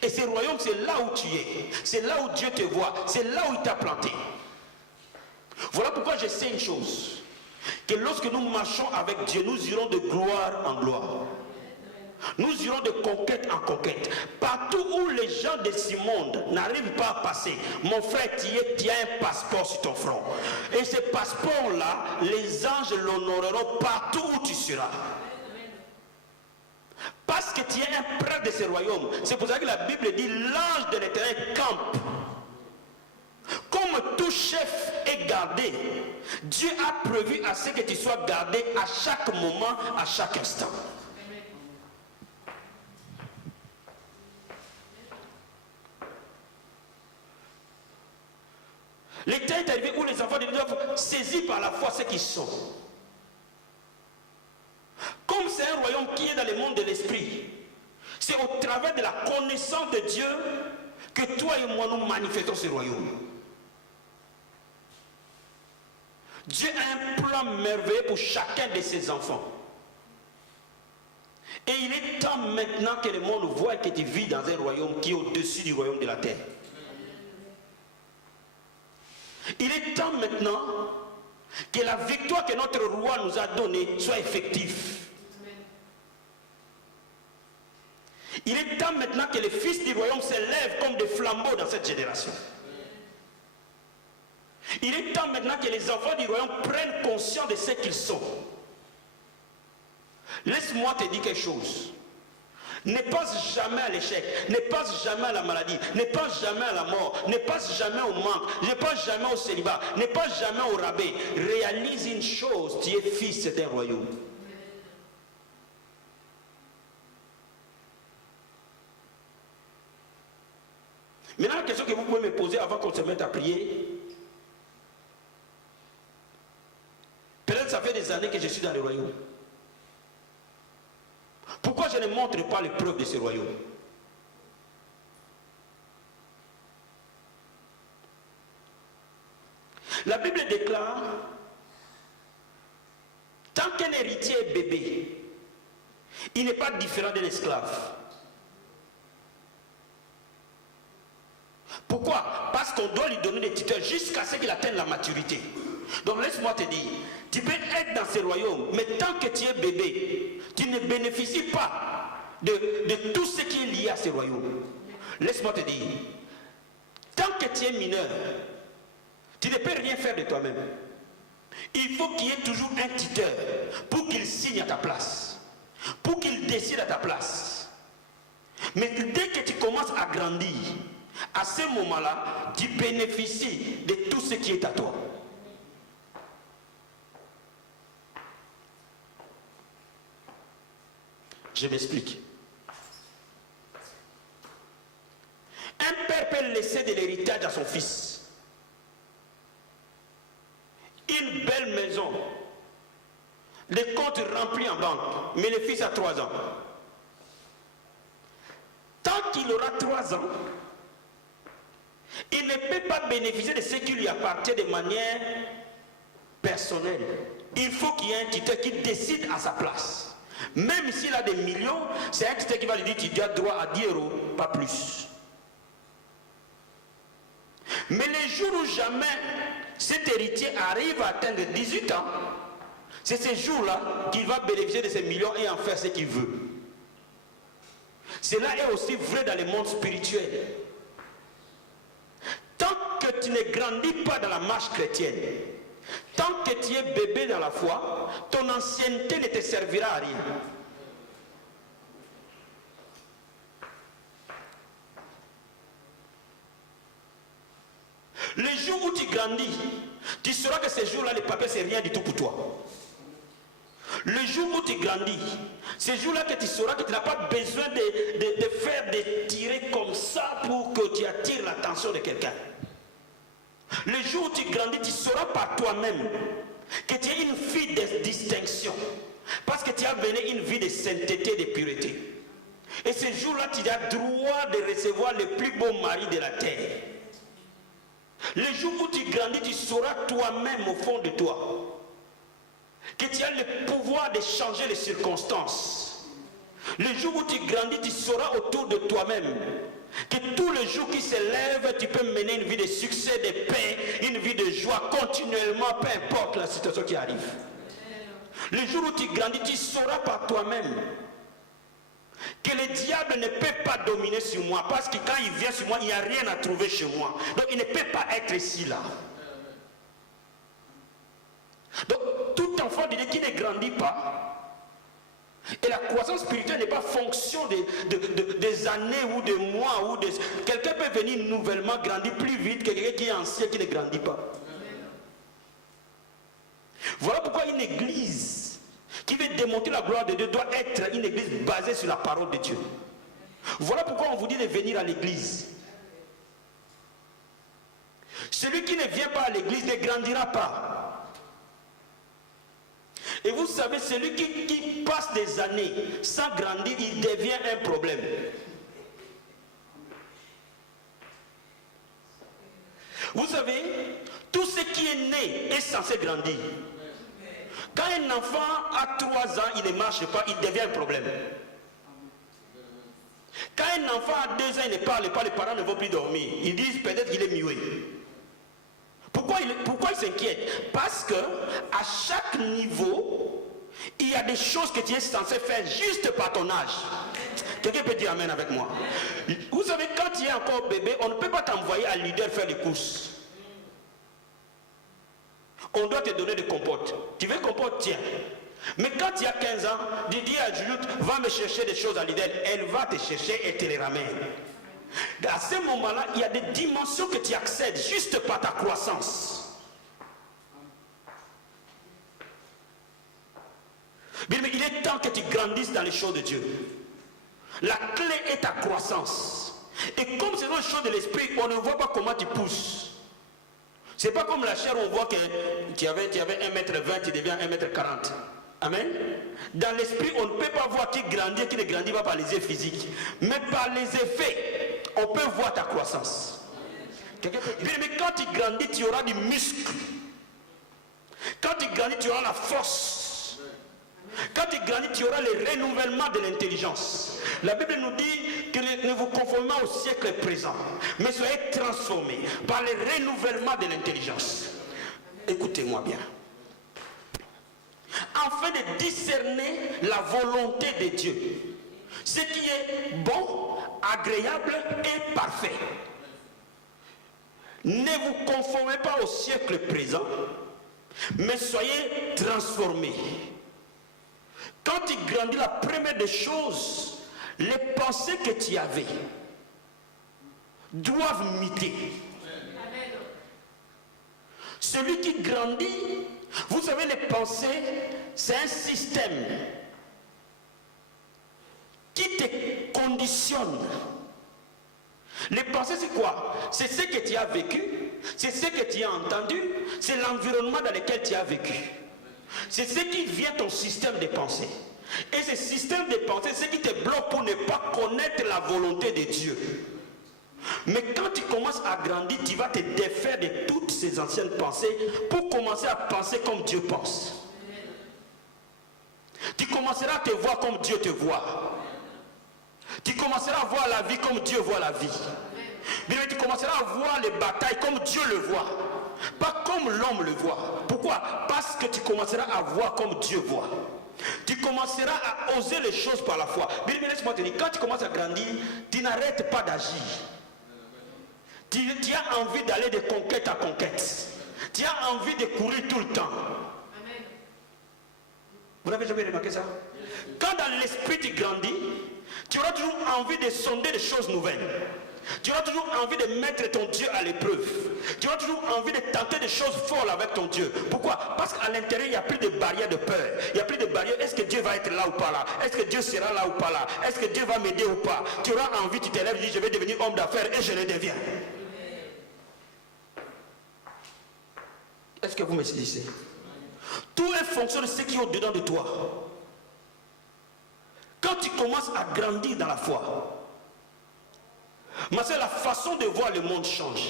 Et ce royaume, c'est là où tu es. C'est là où Dieu te voit. C'est là où il t'a planté. Voilà pourquoi je sais une chose. Que lorsque nous marchons avec Dieu, nous irons de gloire en gloire. Nous irons de conquête en conquête. Partout où les gens de ce monde n'arrivent pas à passer, mon frère, tu as un passeport sur ton front. Et ce passeport-là, les anges l'honoreront partout où tu seras. Parce que tu es un prêtre de ce royaume. C'est pour ça que la Bible dit l'ange de l'Éternel campe. Comme tout chef est gardé, Dieu a prévu à ce que tu sois gardé à chaque moment, à chaque instant. Le temps est arrivé où les enfants de Dieu doivent saisir par la foi ce qu'ils sont. Comme c'est un royaume qui est dans le monde de l'esprit, c'est au travers de la connaissance de Dieu que toi et moi nous manifestons ce royaume. Dieu a un plan merveilleux pour chacun de ses enfants. Et il est temps maintenant que le monde voit que tu vis dans un royaume qui est au-dessus du royaume de la terre. Il est temps maintenant que la victoire que notre roi nous a donnée soit effective. Il est temps maintenant que les fils du royaume s'élèvent comme des flambeaux dans cette génération. Il est temps maintenant que les enfants du royaume prennent conscience de ce qu'ils sont. Laisse-moi te dire quelque chose. Ne passe jamais à l'échec, ne passe jamais à la maladie, ne passe jamais à la mort, ne passe jamais au manque, ne passe jamais au célibat, ne passe jamais au rabais. Réalise une chose, tu es fils d'un royaume. Maintenant, la question que vous pouvez me poser avant qu'on se mette à prier. Peut-être ça fait des années que je suis dans le royaume. Pourquoi je ne montre pas les preuves de ce royaume? La Bible déclare, tant qu'un héritier est bébé, il n'est pas différent d'un esclave. Pourquoi? Parce qu'on doit lui donner des tuteurs jusqu'à ce qu'il atteigne la maturité. Donc laisse-moi te dire, tu peux être dans ce royaume, mais tant que tu es bébé, tu ne bénéficies pas de tout ce qui est lié à ce royaume. Laisse-moi te dire, tant que tu es mineur, tu ne peux rien faire de toi-même. Il faut qu'il y ait toujours un tuteur pour qu'il signe à ta place, pour qu'il décide à ta place. Mais dès que tu commences à grandir, à ce moment-là, tu bénéficies de tout ce qui est à toi. Je m'explique. Un père peut laisser de l'héritage à son fils. Une belle maison, des comptes remplis en banque, mais le fils a 3 ans. Tant qu'il aura 3 ans, il ne peut pas bénéficier de ce qui lui appartient de manière personnelle. Il faut qu'il y ait un tuteur qui décide à sa place. Même s'il a des millions, c'est un tuteur qui va lui dire tu as droit à 10 euros, pas plus. Mais les jours où jamais cet héritier arrive à atteindre 18 ans, c'est ces jours-là qu'il va bénéficier de ces millions et en faire ce qu'il veut. Cela est aussi vrai dans le monde spirituel. Tant que tu ne grandis pas dans la marche chrétienne, tant que tu es bébé dans la foi, ton ancienneté ne te servira à rien. Le jour où tu grandis, tu sauras que ces jours-là, les papiers, c'est rien du tout pour toi. Le jour où tu grandis, ces jours-là que tu sauras que tu n'as pas besoin de faire des tirés comme ça pour que tu attires l'attention de quelqu'un. Le jour où tu grandis, tu sauras par toi-même que tu es une fille de distinction. Parce que tu as mené une vie de sainteté et de pureté. Et ce jour-là, tu as droit de recevoir le plus beau mari de la terre. Le jour où tu grandis, tu sauras toi-même au fond de toi que tu as le pouvoir de changer les circonstances. Le jour où tu grandis, tu sauras autour de toi-même que tous les jours qui se lèvent, tu peux mener une vie de succès, de paix, une vie de joie continuellement, peu importe la situation qui arrive. Le jour où tu grandis, tu sauras par toi-même que le diable ne peut pas dominer sur moi, parce que quand il vient sur moi, il n'y a rien à trouver chez moi. Donc il ne peut pas être ici, là. Donc tout enfant de Dieu qui ne grandit pas, et la croissance spirituelle n'est pas fonction des années ou des mois ou des... Quelqu'un peut venir nouvellement grandir plus vite que quelqu'un qui est ancien qui ne grandit pas. Voilà pourquoi une église qui veut démontrer la gloire de Dieu doit être une église basée sur la parole de Dieu. Voilà pourquoi on vous dit de venir à l'église. Celui qui ne vient pas à l'église ne grandira pas. Et vous savez, celui qui passe des années sans grandir, il devient un problème. Vous savez, tout ce qui est né est censé grandir. Quand un enfant a 3 ans, il ne marche pas, il devient un problème. Quand un enfant a 2 ans, il ne parle pas, les parents ne vont plus dormir. Ils disent peut-être qu'il est muet. Pourquoi il s'inquiète? Parce que à chaque niveau, il y a des choses que tu es censé faire juste par ton âge. Quelqu'un peut dire amen avec moi? Vous savez, quand tu es encore bébé, on ne peut pas t'envoyer à leader faire des courses. On doit te donner des compotes. Tu veux compote? Tiens. Mais quand tu as 15 ans, Didier à Juliette, va me chercher des choses à l'idée. Elle va te chercher et te les ramène. À ce moment-là, il y a des dimensions que tu accèdes juste par ta croissance. Mais il est temps que tu grandisses dans les choses de Dieu. La clé est ta croissance. Et comme c'est dans les choses de l'esprit, on ne voit pas comment tu pousses. C'est pas comme la chair, on voit que tu avais 1m20, tu deviens 1m40. Amen. Dans l'esprit, on ne peut pas voir qui grandit, qui ne grandit pas par les effets physiques. Mais par les effets, on peut voir ta croissance. Mais quand tu grandis, tu auras du muscle. Quand tu grandis, tu auras la force. Quand tu grandis, tu auras le renouvellement de l'intelligence. La Bible nous dit que ne vous conformez pas au siècle présent, mais soyez transformés par le renouvellement de l'intelligence. Écoutez-moi bien. Afin de discerner la volonté de Dieu, ce qui est bon, agréable et parfait. Ne vous conformez pas au siècle présent, mais soyez transformés. Quand tu grandis, la première des choses, les pensées que tu avais doivent muter. Celui qui grandit, vous savez, les pensées, c'est un système qui te conditionne. Les pensées, c'est quoi? C'est ce que tu as vécu, c'est ce que tu as entendu, c'est l'environnement dans lequel tu as vécu. C'est ce qui vient ton système de pensée. Et ce système de pensée, c'est ce qui te bloque pour ne pas connaître la volonté de Dieu. Mais quand tu commences à grandir, tu vas te défaire de toutes ces anciennes pensées pour commencer à penser comme Dieu pense. Tu commenceras à te voir comme Dieu te voit. Tu commenceras à voir la vie comme Dieu voit la vie. Mais tu commenceras à voir les batailles comme Dieu le voit. Pas comme l'homme le voit. Pourquoi? Parce que tu commenceras à voir comme Dieu voit. Tu commenceras à oser les choses par la foi. Mais laisse-moi te dire, quand tu commences à grandir, tu n'arrêtes pas d'agir. Tu as envie d'aller de conquête à conquête. Tu as envie de courir tout le temps. Amen. Vous n'avez jamais remarqué ça? Quand dans l'esprit tu grandis, tu auras toujours envie de sonder des choses nouvelles. Tu auras toujours envie de mettre ton Dieu à l'épreuve. Tu auras toujours envie de tenter des choses folles avec ton Dieu. Pourquoi? Parce qu'à l'intérieur, il n'y a plus de barrière de peur. Il n'y a plus de barrière. Est-ce que Dieu va être là ou pas là? Est-ce que Dieu sera là ou pas là? Est-ce que Dieu va m'aider ou pas? Tu auras envie, tu t'élèves, tu dis je vais devenir homme d'affaires et je le deviens. Est-ce que vous me saisissez? Tout est fonction de ce qui est au-dedans de toi. Quand tu commences à grandir dans la foi, mais c'est la façon de voir le monde change.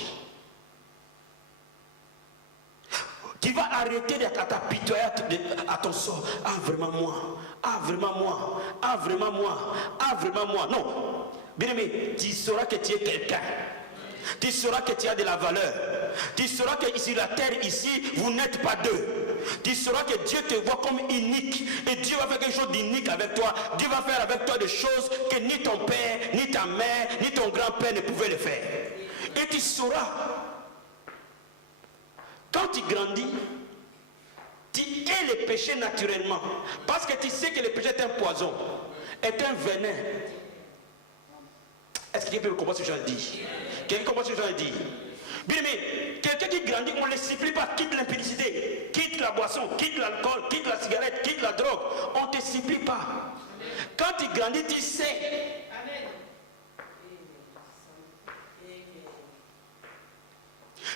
Tu vas arrêter d'être t'apitoyer à ton sort. Ah vraiment moi. Ah vraiment moi. Ah vraiment moi. Ah vraiment moi. Non. Bien aimé, tu sauras que tu es quelqu'un. Tu sauras que tu as de la valeur. Tu sauras que ici la terre, ici, vous n'êtes pas deux. Tu sauras que Dieu te voit comme unique. Et Dieu va faire quelque chose d'unique avec toi. Dieu va faire avec toi des choses que ni ton père, ni ta mère, ni ton grand-père ne pouvaient le faire. Et tu sauras. Quand tu grandis, tu hais les péchés naturellement. Parce que tu sais que le péché est un poison, est un venin. Est-ce que quelqu'un peut comprendre ce que je dis? Quelqu'un comprend ce que je dis? Bien aimé, quelqu'un qui grandit, on ne le supplie pas, quitte l'impudicité, quitte la boisson, quitte l'alcool, quitte la cigarette, quitte la drogue. On ne te supplie pas. Quand tu grandis, tu sais.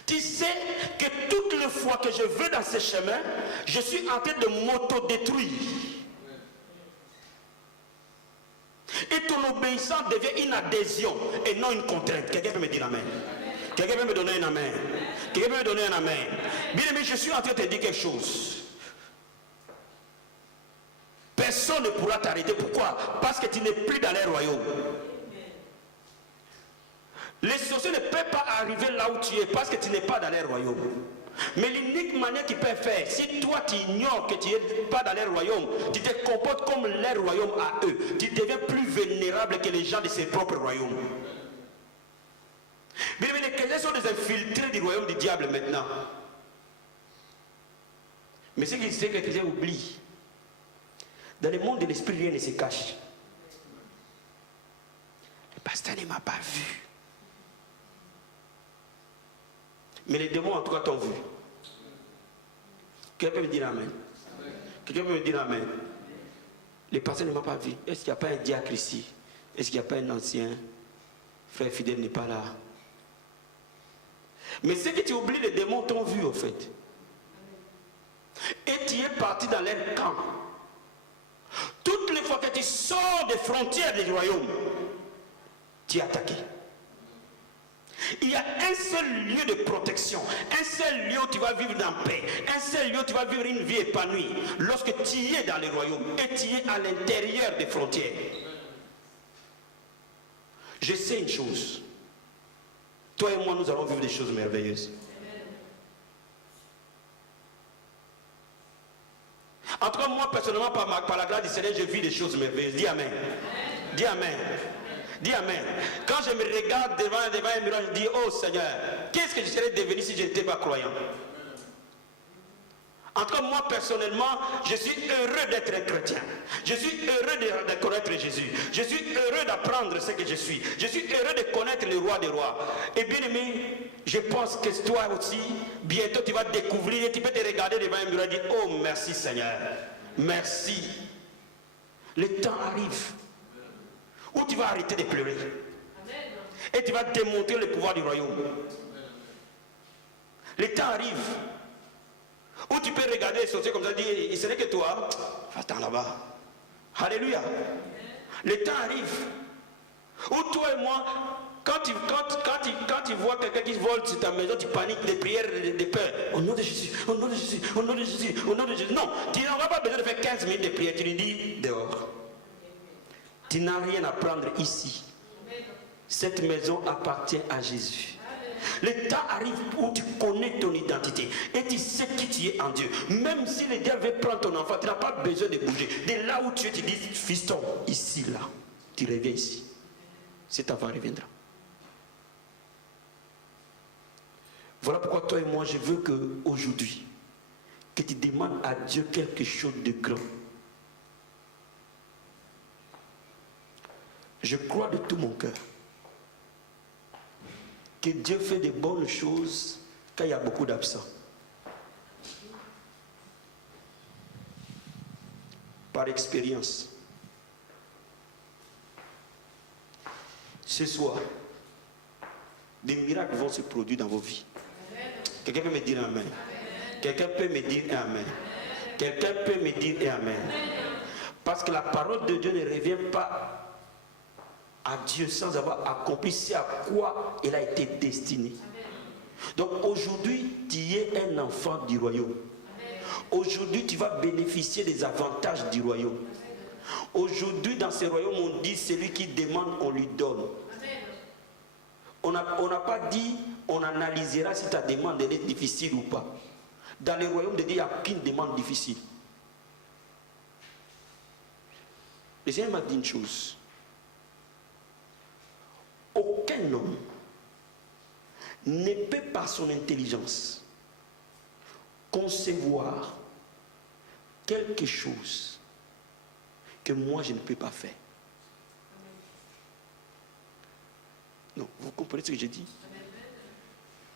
Tu sais que toutes les fois que je vais dans ce chemin, je suis en train de m'auto-détruire. Et ton obéissance devient une adhésion et non une contrainte. Quelqu'un peut me dire amen? Quelqu'un peut me donner un amen? Quelqu'un peut me donner un amen? Bien aimé, je suis en train de te dire quelque chose. Personne ne pourra t'arrêter. Pourquoi? Parce que tu n'es plus dans les royaumes. Les sorciers ne peuvent pas arriver là où tu es parce que tu n'es pas dans les royaumes. Mais l'unique manière qu'ils peuvent faire, si toi tu ignores que tu n'es pas dans les royaumes, tu te comportes comme les royaumes à eux, tu deviens plus vulnérable que les gens de ses propres royaumes. Mais les chrétiens sont des infiltrés du royaume du diable maintenant. Mais ce que les chrétiens oublient, dans le monde de l'esprit, rien ne se cache. Le pasteur ne m'a pas vu. Mais les démons en tout cas t'ont vu. Quelqu'un peut me dire amen? Quelqu'un peut me dire amen? Les pasteur ne m'a pas vu. Est-ce qu'il n'y a pas un diacre ici? Est-ce qu'il n'y a pas un ancien? Frère fidèle n'est pas là. Mais ce que tu oublies, les démons t'ont vu au fait. Et tu es parti dans leur camp. Toutes les fois que tu sors des frontières du royaume, tu es attaqué. Il y a un seul lieu de protection, un seul lieu où tu vas vivre en paix, un seul lieu où tu vas vivre une vie épanouie, lorsque tu es dans le royaume et tu es à l'intérieur des frontières. Je sais une chose, toi et moi nous allons vivre des choses merveilleuses. En tout cas, moi personnellement, par la grâce du Seigneur, je vis des choses merveilleuses. Dis amen. Dis amen. Dis amen. Quand je me regarde devant un miroir, je dis, oh Seigneur, qu'est-ce que je serais devenu si je n'étais pas croyant? En tout cas, moi personnellement, je suis heureux d'être un chrétien. Je suis heureux de connaître Jésus. Je suis heureux d'apprendre ce que je suis. Je suis heureux de connaître le roi des rois. Et bien aimé, je pense que toi aussi, bientôt tu vas découvrir et tu peux te regarder devant un miroir et dire, oh merci Seigneur, merci. Le temps arrive où tu vas arrêter de pleurer. Et tu vas démontrer le pouvoir du royaume. Le temps arrive où tu peux regarder les sorciers comme ça et dire, ce n'est que toi, va-t'en là-bas. Alléluia. Le temps arrive où toi et moi, quand tu vois quelqu'un qui vole sur ta maison, tu paniques des prières de peur. Au nom de Jésus, au nom de Jésus, au nom de Jésus, au nom de Jésus. Non, tu n'auras pas besoin de faire 15 minutes de prière. Tu lui dis dehors. Tu n'as rien à prendre ici. Cette maison appartient à Jésus. Le temps arrive où tu connais ton identité et tu sais qui tu es en Dieu. Même si le diable veut prendre ton enfant, tu n'as pas besoin de bouger. De là où tu es, tu dis, fiston, ici, là, tu reviens ici. Cet enfant reviendra. Voilà pourquoi toi et moi, je veux qu'aujourd'hui, que tu demandes à Dieu quelque chose de grand. Je crois de tout mon cœur que Dieu fait de bonnes choses quand il y a beaucoup d'absents. Par expérience. Ce soir, des miracles vont se produire dans vos vies. Quelqu'un peut me dire amen. Quelqu'un peut me dire amen. Quelqu'un peut me dire amen. Parce que la parole de Dieu ne revient pas à Dieu sans avoir accompli ce à quoi il a été destiné. Donc aujourd'hui, tu es un enfant du royaume. Aujourd'hui, tu vas bénéficier des avantages du royaume. Aujourd'hui, dans ce royaume, on dit celui qui demande, on lui donne. On n'a pas dit, on analysera si ta demande est difficile ou pas. Dans le royaume de Dieu, il n'y a aucune demande difficile. Le Seigneur m'a dit une chose. Aucun homme ne peut par son intelligence concevoir quelque chose que moi je ne peux pas faire. Non, vous comprenez ce que je dis?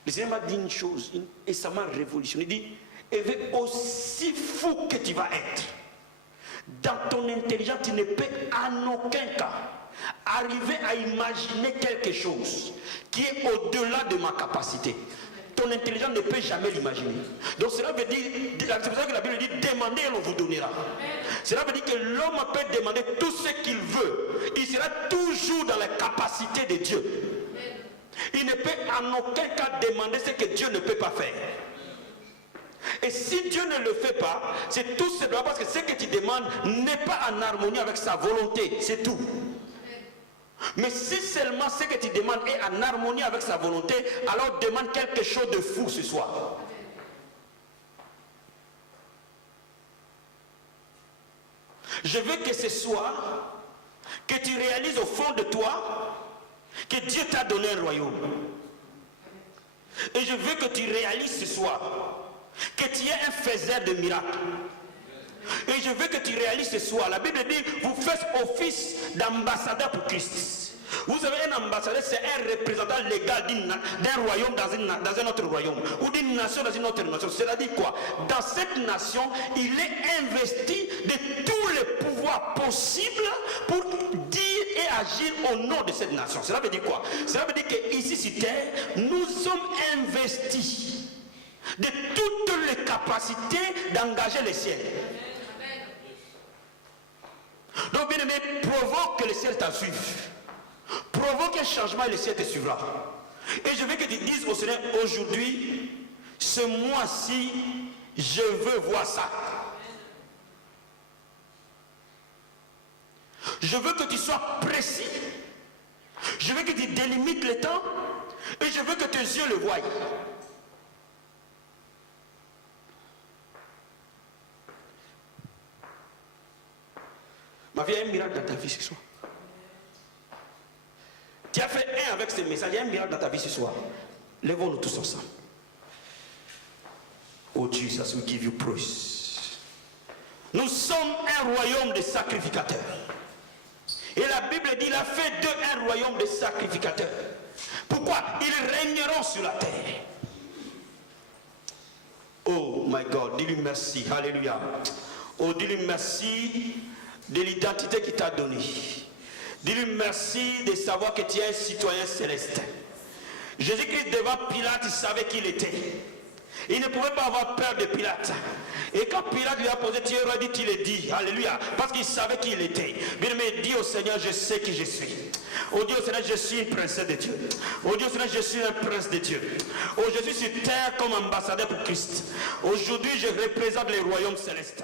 Le Seigneur m'a dit une chose et ça m'a révolutionné. Il dit, et aussi fou que tu vas être, dans ton intelligence, tu ne peux en aucun cas arriver à imaginer quelque chose qui est au-delà de ma capacité. Ton intelligence ne peut jamais l'imaginer. Donc cela veut dire, c'est pour ça que la Bible dit, demandez et on vous donnera. Cela veut dire que l'homme peut demander tout ce qu'il veut. Il sera toujours dans la capacité de Dieu. Il ne peut en aucun cas demander ce que Dieu ne peut pas faire. Et si Dieu ne le fait pas, c'est tout simplement parce que ce que tu demandes n'est pas en harmonie avec sa volonté. C'est tout. Mais si seulement ce que tu demandes est en harmonie avec sa volonté, alors demande quelque chose de fou ce soir. Je veux que ce soir, que tu réalises au fond de toi que Dieu t'a donné un royaume. Et je veux que tu réalises ce soir que tu es un faiseur de miracles. Et je veux que tu réalises ce soir, la Bible dit, vous faites office d'ambassadeur pour Christ. Vous savez, un ambassadeur, c'est un représentant légal d'un royaume dans un autre royaume, ou d'une nation dans une autre nation. C'est-à-dire quoi? Dans cette nation, il est investi de tous les pouvoirs possibles pour dire et agir au nom de cette nation. Cela veut dire quoi? Cela veut dire qu'ici sur terre, nous sommes investis de toutes les capacités d'engager les ciels. Donc, bien aimé, provoque que le ciel t'en suive. Provoque un changement et le ciel te suivra. Et je veux que tu dises au Seigneur, aujourd'hui, ce mois-ci, je veux voir ça. Je veux que tu sois précis. Je veux que tu délimites le temps. Et je veux que tes yeux le voient. Ma vie, il y a un miracle dans ta vie ce soir. Tu as fait un avec ce message, il y a un miracle dans ta vie ce soir. Lèvons-nous tous ensemble. Oh Jesus, we give you praise. Nous sommes un royaume de sacrificateurs. Et la Bible dit, il a fait d'eux un royaume de sacrificateurs. Pourquoi? Ils régneront sur la terre. Oh my God, dis-lui merci. Alléluia. Oh, dis-lui merci de l'identité qu'il t'a donnée. Dis-lui merci de savoir que tu es un citoyen céleste. Jésus-Christ devant Pilate, il savait qui il était. Il ne pouvait pas avoir peur de Pilate. Et quand Pilate lui a posé, tu aurais dit, il est dit. Alléluia. Parce qu'il savait qui il était. Bien aimé, dis au Seigneur, je sais qui je suis. Oh Dieu, Seigneur, je suis une princesse de Dieu. Oh Dieu, Seigneur, je suis un prince de Dieu. Oh, je suis sur terre comme ambassadeur pour Christ. Aujourd'hui, je représente les royaumes célestes.